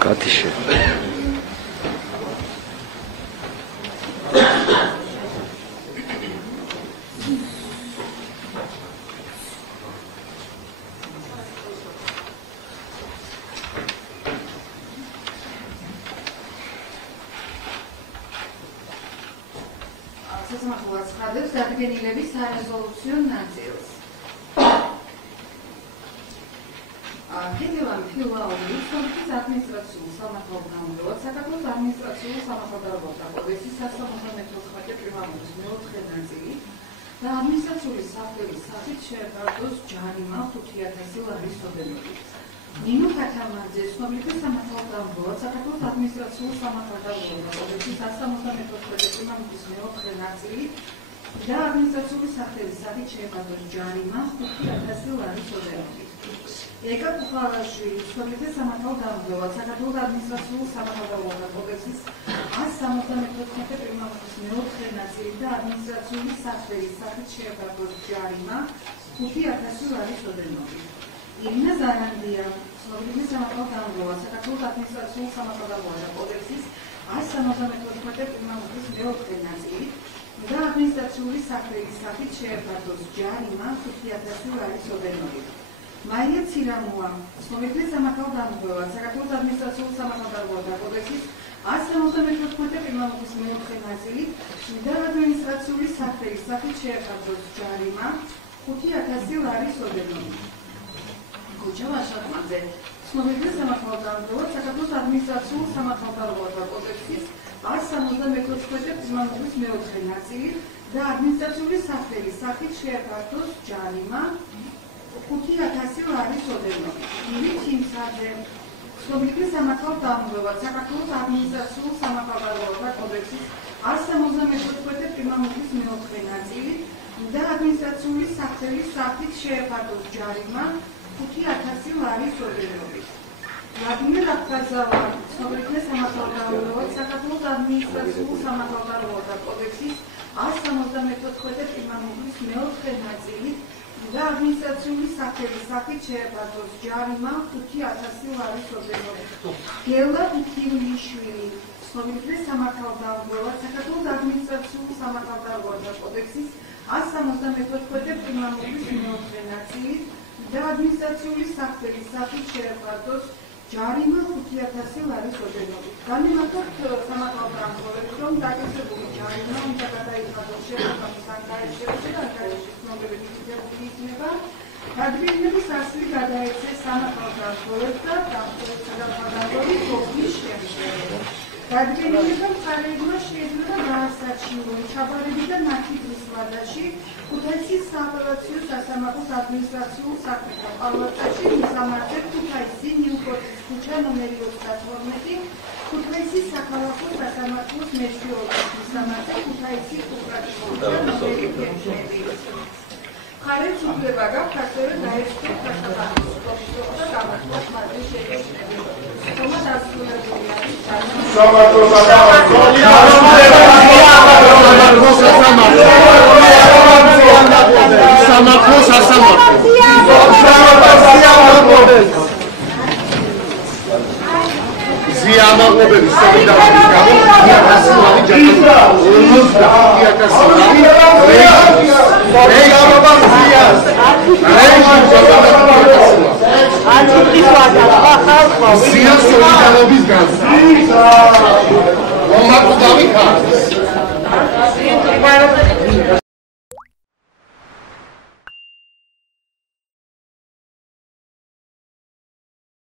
Катише. სასამართლოც ხადებს დადგენილების სარეზოლუციო ნაწილს. Ქედევან ფილაური სომხეთის ადმინისტრაციულ სამართალდამცავად საქართველოს ადმინისტრაციულ სამართალდამცავთა კოდექსის 174 პრიმატურის მეოთხე ნაწილი და ადმინისტრაციული საფრთხის სახით შეებარდოს ჯარიმა 5000 ლარის ოდენობით. ნინო ქათამაძე სომხეთის სამართალდამცავად საქართველოს ადმინისტრაციულ სამართალდამცავთა კოდექსის 174 პრიმატურის მეოთხე ნაწილი და ადმინისტრაციული საფრთხის სახით შეებარდოს ჯარიმა 5000 ლარის ოდენობით. Ეკა Კუხალაშვილი, სომხეთის სამართალდამცავად საქართველოს ადმინისტრაციულ სამართალდამცავთა კოდექსის 174 პრიმატურის მეოთხე ნაწილი და ადმინისტრაციული საფრთხის სახით შეებარდოს ჯარიმა 5000 ლარის ოდენობით. ირინა ზარანდია, სომხეთის სამართალდამცავად საქართველოს ადმინისტრაციულ სამართალდამცავთა კოდექსის 174 პრიმატურის მეოთხე ნაწილი და ადმინისტრაციული საფრთხის სახით შეებარდოს ჯარიმა 5000 ლარის ოდენობით. Maria Tsiramova, სომხეთის სამართალდამცავად საქართველოს ადმინისტრაციულ სამართალდამცავთა კოდექსის 174 პრიმატურის მეოთხე ნაწილი და ადმინისტრაციული საფრთხის სახით შეებარდოს ჯარიმა 5000 ლარის ოდენობით. გოჯა ვაშაკმაძე, სომხეთის სამართალდამცავად საქართველოს ადმინისტრაციულ სამართალდამცავთა კოდექსის 174 პრიმატურის მეოთხე ნაწილი და ადმინისტრაციული საფრთხის სახით შეებარდოს ჯარიმა 5000 ლარის ოდენობით. ივი თიმცაძე, სომხეთის სამართალდამცავად საქართველოს ადმინისტრაციულ სამართალდამცავთა კოდექსის 174 პრიმატურის მეოთხე ნაწილი და ადმინისტრაციული საფრთხის სახით შეებარდოს ჯარიმა 5000 ლარის ოდენობით. ვლადიმერ აფხაზავა, სომხეთის სამართალდამცავად საქართველოს ადმინისტრაციულ სამართალდამცავთა კოდექსის 174 პრიმატურის მეოთხე ნაწილი და ადმინისტრაციული საფრთხის სახით შეებარდოს ჯარიმა 5000 ლარის ოდენობით. გელა უთიულიშვილი, სომხეთის სამართალდამცავად საქართველოს ადმინისტრაციულ სამართალდამცავთა კოდექსის 174 პრიმატურის მეოთხე ნაწილი და ადმინისტრაციული საფრთხის სახით შეებარდოს ჯარიმა 5000 ლარის ოდენობით. განიმარტოთ სამართალდამცავებს, რომ დაკისრებული ჯარიმა უნდა გადაიხადოს შეფასების ანგარიშებში და ანგარიშის ცნობებით იქნება. Გადმიანების ასლი გადაეცეს სამართალდამცავებს და დამცავების ოფისის შემდგომ. Გადმიანება მხარეებმა შეიძლება გაასაჩივრონ ჩაბარები და ნაკითხის ვადაში ქუთაისის სააპელაციო სასამართლოს ადმინისტრაციულ საკითხთა პალატაში მისამართზე ქუთაისი ნიუპორტის ქუჩა ნომერი 32, ქუთაისის საქალაქო სასამართლოს მეშვიდე ოლქის მისამართზე ქუთაისი კუპრატის ქუჩა ნომერი 6. ხარებს უფლება გაქვთ ასევე დაეწყოთ სასამართლოს პროკურორს და გამართოს მათი შეჯიბრება. თუმცა დასრულებული არის ზიამაყობების სოლიდარობის გამო 5000 ლარი ჯატა 50000 ლარი